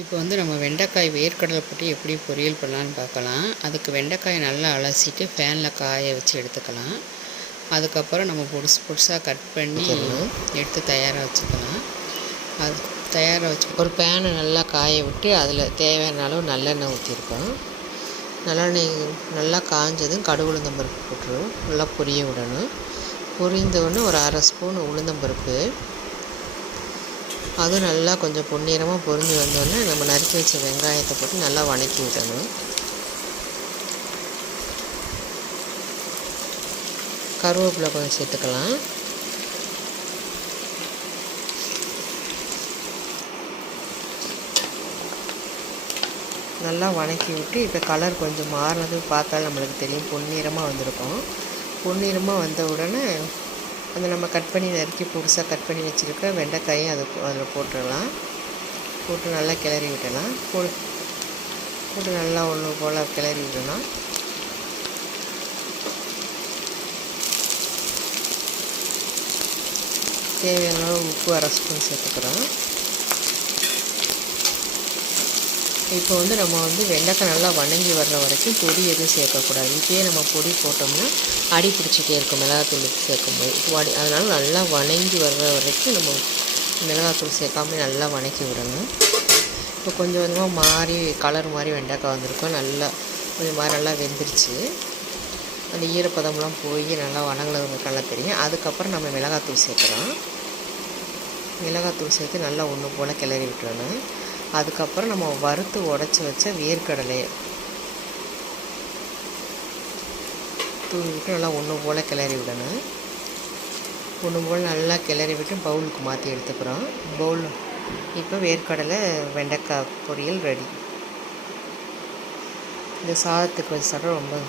இப்போ வந்து நம்ம வெண்டைக்காய் வேர்க்கடலை போட்டு எப்படி பொரியல் பண்ணலான்னு பார்க்கலாம். அதுக்கு வெண்டைக்காயை நல்லா அலசிட்டு ஃபேனில் காய வச்சு எடுத்துக்கலாம். அதுக்கப்புறம் நம்ம பொடிசாக கட் பண்ணி எடுத்து தயாராக வச்சுக்கலாம். அது தயாராக வச்சு ஒரு பேனை நல்லா காய விட்டு அதில் தேவையான அளவு நல்லெண்ணெய் ஊற்றிருக்கோம். நல்லெண்ணெய் நல்லா காஞ்சதும் கடுகு உளுந்தம்பருப்பு போட்டுருவோம். நல்லா பொரிய விடணும். பொரிந்தோடனே ஒரு 1/2 ஸ்பூன் உளுந்தம்பருப்பு, அதுவும் நல்லா கொஞ்சம் பொன்னிறமாக பொரிஞ்சு வந்தோடனே நம்ம நறுக்கி வச்ச வெங்காயத்தை போட்டு நல்லா வதக்கி விடணும். கருவேப்பிலை கொஞ்சம் சேர்த்துக்கலாம். நல்லா வதக்கி விட்டு இப்போ கலர் கொஞ்சம் மாறினது பார்த்தா நம்மளுக்கு தெரியும், பொன்னிறமாக வந்திருக்கும். பொன்னிறமாக வந்த உடனே அந்த நம்ம கட் பண்ணி நறுக்கி புதுசாக கட் பண்ணி வச்சுருக்க வெண்டைக்காயும் அதில் போட்டுடலாம். போட்டு நல்லா கிளறி விடலாம். போட்டு நல்லா ஒன்று போல் கிளறி விடலாம். தேவையான அளவு உப்பு 1/2 ஸ்பூன் சேர்த்துக்கிறோம். இப்போ வந்து நம்ம வெண்டைக்காய் நல்லா வதங்கி வர்ற வரைக்கும் பொடி எதுவும் சேர்க்கக்கூடாது. இப்போயே நம்ம பொடி போட்டோம்னா அடி பிடிச்சிட்டே இருக்கும் மிளகாத்தூள் சேர்க்கும்போது. அதனால் நல்லா வதங்கி வர்ற வரைக்கும் நம்ம மிளகாத்தூள் சேர்க்காம நல்லா வதக்கி விடணும். இப்போ கொஞ்சம் கொஞ்சமாக மாறி கலர் மாதிரி வெண்டைக்காய் வந்திருக்கும். நல்லா கொஞ்சம் மாதிரி நல்லா வெந்துருச்சு. அந்த ஈரப்பதம்லாம் போய் நல்லா வதங்கினது நல்லா தெரியும். அதுக்கப்புறம் நம்ம மிளகாத்தூள் சேர்க்குறோம். மிளகாத்தூள் சேர்த்து நல்லா ஒன்று போல் கிளறி விட்டுறணும். அதுக்கப்புறம் நம்ம வறுத்து உடச்சி வச்ச வேர்க்கடலையை தூவி விட்டு நல்லா ஒன்று போல் கிளறி விடணும். ஒன்று போல் நல்லா கிளறி விட்டு பவுலுக்கு மாற்றி எடுத்துக்கிறோம். இப்போ வேர்க்கடலை வெண்டைக்காய் பொரியல் ரெடி. இந்த சாதத்துக்கு வச்சு சாப்பிட்டா ரொம்ப